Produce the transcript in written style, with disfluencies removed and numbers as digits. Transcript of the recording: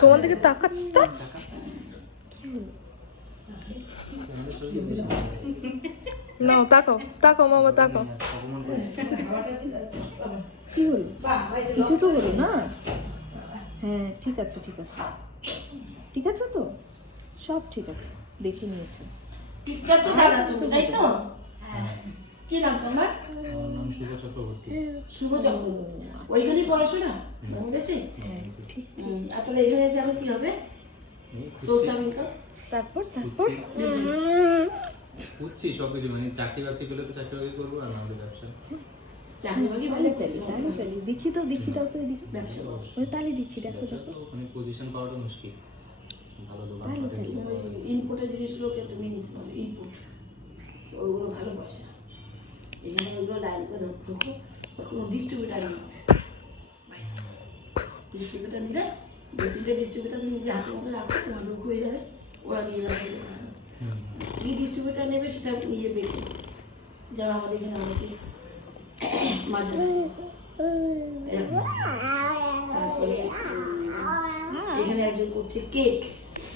তোমার দিকে তাকাতে নাও, তাকাও তাকাও মামা তাকাও। কি হলো? কিছু তো হলো না? হ্যাঁ ঠিক আছে ঠিক আছে, ঠিক আছে তো, সব ঠিক আছে, দেখে নিয়েছো। তাই তো? কি নাম তোমার? আমার নাম শুভ চক্রবর্তী। শুভ চক্রবর্তী। ওইখানেই পড়াশোনা বাংলাদেশে? ঠিক। আর তাহলে এখানে এসে এখন কি হবে? Source of income? তারপর বুঝছি সবকিছু, মানে চাকরি বাকরি পেলে তো চাকরি বাকরি করবো, আর নাহলে ব্যবসা। চাকরি বাকরি তালি ভালো তালি তালি তালি, দেখি তো, দেখি দাও তো এদিকে, ব্যবসা ওই তালি দিচ্ছি, দেখো ব্যবসা দেখো। তো মানে পজিশন পাওয়াটা মুশকিল, ভালো দোকান তালি পাঠালে তালি। ইনপুটের জিনিসগুলোকে তুমি নিতে পারো, ইনপুট ওইগুলো ভালো পয়সা। এখানে ওইগুলো লাইন করে ঢোকো, কোনো ডিস্ট্রিবিউটার নেই। ডিস্ট্রিবিউটার নিলে দু তিনটে ডিস্ট্রিবিউটার তুমি নিজে হাতের মধ্যে রাখো, তোমার লোক হয়ে যাবে, ওরা নিয়ে যাবে। কি ডিস্ট্রিবিউটার নেবে সেটা নিজে বেছে, যারা আমাদের এখানে অনেকে মাঝে তারপরে এখানে একজন করছে কেক।